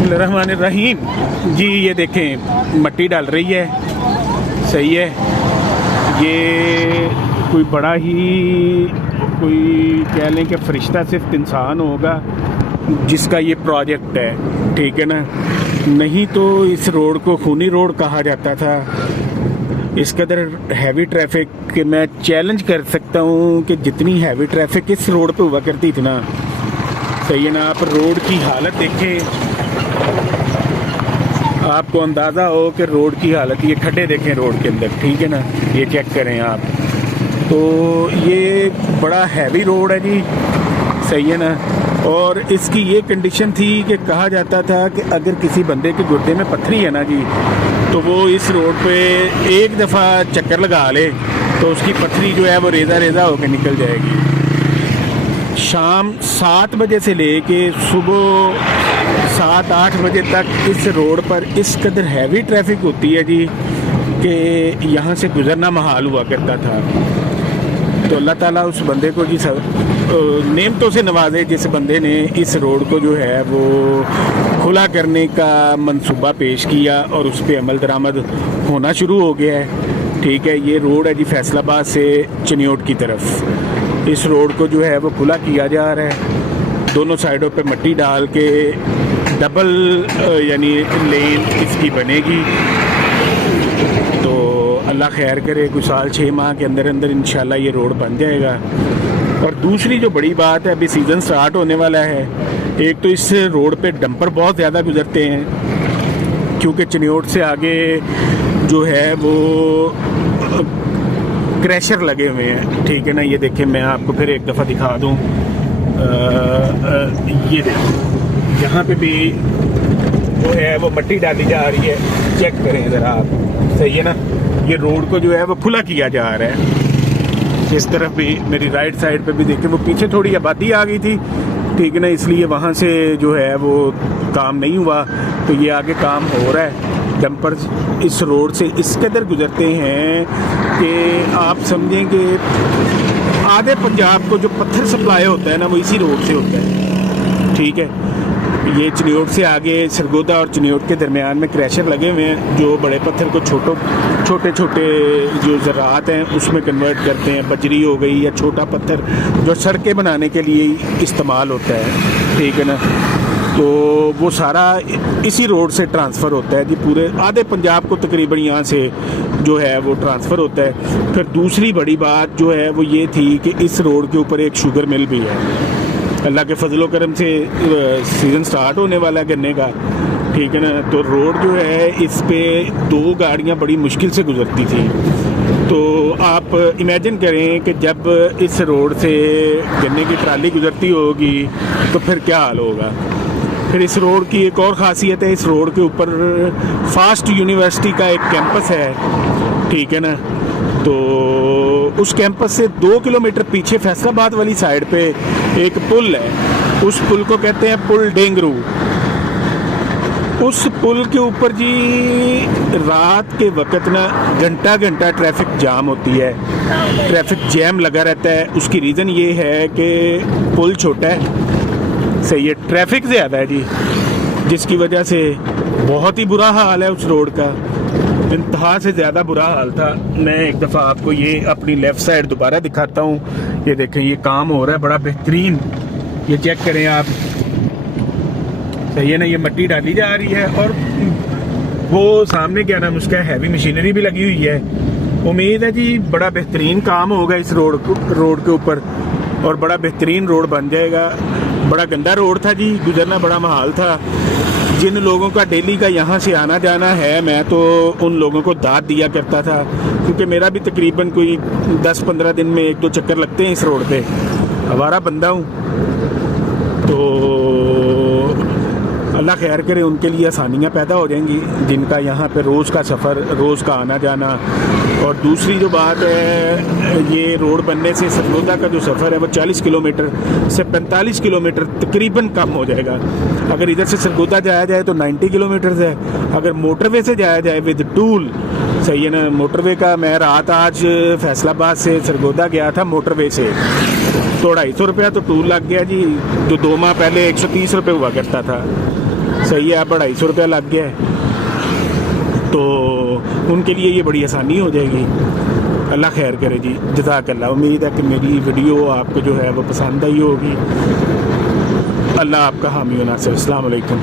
बिस्मिल्लाहिर्रहमानिर्रहीम जी। ये देखें मट्टी डाल रही है, सही है। ये कोई बड़ा ही कोई कह लें कि फरिश्ता सिर्फ इंसान होगा जिसका ये प्रोजेक्ट है, ठीक है ना। नहीं तो इस रोड को खूनी रोड कहा जाता था। इस कदर हैवी ट्रैफिक कि मैं चैलेंज कर सकता हूँ कि जितनी हैवी ट्रैफिक इस रोड पे हुआ करती थी ना, सही है ना। आप रोड की हालत देखें, आपको अंदाज़ा हो कि रोड की हालत, ये खड्डे देखें रोड के अंदर, ठीक है ना। ये चेक करें आप, तो ये बड़ा हैवी रोड है जी, सही है ना। और इसकी ये कंडीशन थी कि कहा जाता था कि अगर किसी बंदे के गुर्दे में पत्थरी है ना जी, तो वो इस रोड पे एक दफ़ा चक्कर लगा ले तो उसकी पत्थरी जो है वो रेज़ा रेज़ा होकर निकल जाएगी। शाम 7 बजे से लेके सुबह 7-8 बजे तक इस रोड पर इस कदर हैवी ट्रैफिक होती है जी कि यहाँ से गुजरना महाल हुआ करता था। तो अल्लाह ताला उस बंदे को जी सब नेमतों से नवाजे जिस बंदे ने इस रोड को जो है वो खुला करने का मंसूबा पेश किया और उस पर अमल दरामद होना शुरू हो गया है, ठीक है। ये रोड है जी फैसलाबाद से चिन्योट की तरफ। इस रोड को जो है वो खुला किया जा रहा है, दोनों साइडों पे मट्टी डाल के डबल यानी लेन इसकी बनेगी। तो अल्लाह खैर करे, कुछ साल 6 माह के अंदर अंदर इंशाल्लाह ये रोड बन जाएगा। और दूसरी जो बड़ी बात है, अभी सीज़न स्टार्ट होने वाला है। एक तो इस रोड पे डंपर बहुत ज़्यादा गुजरते हैं क्योंकि चिन्योट से आगे जो है वो क्रैशर लगे हुए हैं, ठीक है ना। ये देखें, मैं आपको फिर एक दफ़ा दिखा दूँ। ये देखो, यहाँ पे भी जो है वो मट्टी डाली जा रही है, चेक करें ज़रा आप, सही है ना। ये रोड को जो है वो खुला किया जा रहा है। इस तरफ भी मेरी राइट साइड पे भी देखें, वो पीछे थोड़ी आबादी आ गई थी, ठीक है ना, इसलिए वहाँ से जो है वो काम नहीं हुआ, तो ये आगे काम हो रहा है। डंपर इस रोड से इस कदर गुजरते हैं कि आप समझें कि आधे पंजाब को जो पत्थर सप्लाई होता है ना वो इसी रोड से होता है, ठीक है। ये चिन्योट से आगे सरगोदा और चिन्योट के दरमियान में क्रैशर लगे हुए हैं जो बड़े पत्थर को छोटे छोटे जो ज़राअत हैं उसमें कन्वर्ट करते हैं। बजरी हो गई या छोटा पत्थर जो सड़कें बनाने के लिए इस्तेमाल होता है, ठीक है ना। तो वो सारा इसी रोड से ट्रांसफ़र होता है जी, पूरे आधे पंजाब को तकरीबन यहाँ से जो है वो ट्रांसफ़र होता है। फिर दूसरी बड़ी बात जो है वो ये थी कि इस रोड के ऊपर एक शुगर मिल भी है। अल्लाह के फजलो करम से सीज़न स्टार्ट होने वाला है गन्ने का, ठीक है ना। तो रोड जो है इस पे 2 गाड़ियाँ बड़ी मुश्किल से गुजरती थी। तो आप इमेजिन करें कि जब इस रोड से गन्ने की ट्राली गुजरती होगी तो फिर क्या हाल होगा। फिर इस रोड की एक और ख़ासियत है, इस रोड के ऊपर फास्ट यूनिवर्सिटी का एक कैंपस है, ठीक है ना। तो उस कैंपस से 2 किलोमीटर पीछे फैसलाबाद वाली साइड पे एक पुल है, उस पुल को कहते हैं पुल डेंगरू। उस पुल के ऊपर जी रात के वक्त ना घंटा घंटा ट्रैफिक जाम होती है, ट्रैफिक जैम लगा रहता है। उसकी रीज़न ये है कि पुल छोटा है, सही है, ट्रैफिक ज़्यादा है जी, जिसकी वजह से बहुत ही बुरा हाल है उस रोड का, इंतहा से ज़्यादा बुरा हाल था। मैं एक दफ़ा आपको ये अपनी लेफ़्ट साइड दोबारा दिखाता हूँ। ये देखें, ये काम हो रहा है बड़ा बेहतरीन, ये चेक करें आप, सही है ना। ये मट्टी डाली जा रही है और वो सामने क्या नाम उसका हैवी मशीनरी भी लगी हुई है। उम्मीद है जी बड़ा बेहतरीन काम होगा इस रोड के ऊपर और बड़ा बेहतरीन रोड बन जाएगा। बड़ा गंदा रोड था जी, गुजरना बड़ा महाल था। जिन लोगों का डेली का यहाँ से आना जाना है, मैं तो उन लोगों को दाद दिया करता था क्योंकि मेरा भी तकरीबन कोई 10-15 दिन में 1-2 चक्कर लगते हैं इस रोड पे। आवारा बंदा हूँ, तो अल्लाह खैर करे, उनके लिए आसानियाँ पैदा हो जाएंगी जिनका यहाँ पे रोज़ का सफ़र, रोज़ का आना जाना। और दूसरी जो बात है, ये रोड बनने से सरगोदा का जो सफ़र है वो 40 किलोमीटर से 45 किलोमीटर तकरीबन कम हो जाएगा। अगर इधर से सरगोदा जाया जाए तो 90 किलोमीटर है, अगर मोटरवे से जाया जाए विद टूल, सही है ना। मोटरवे का मैं रात आज फैसलाबाद से सरगोदा गया था मोटरवे से, तो 250 रुपया तो टूल लग गया जी, जो 2 माह पहले 130 रुपये हुआ करता था। सही है, अब 250 रुपया लग गया है तो उनके लिए ये बड़ी आसानी हो जाएगी। अल्लाह खैर करे जी, जज़ाकल्लाह। उम्मीद है कि मेरी वीडियो आपको जो है वो पसंद आई होगी। अल्लाह आपका हामी व नासिर। अस्सलाम वालेकुम।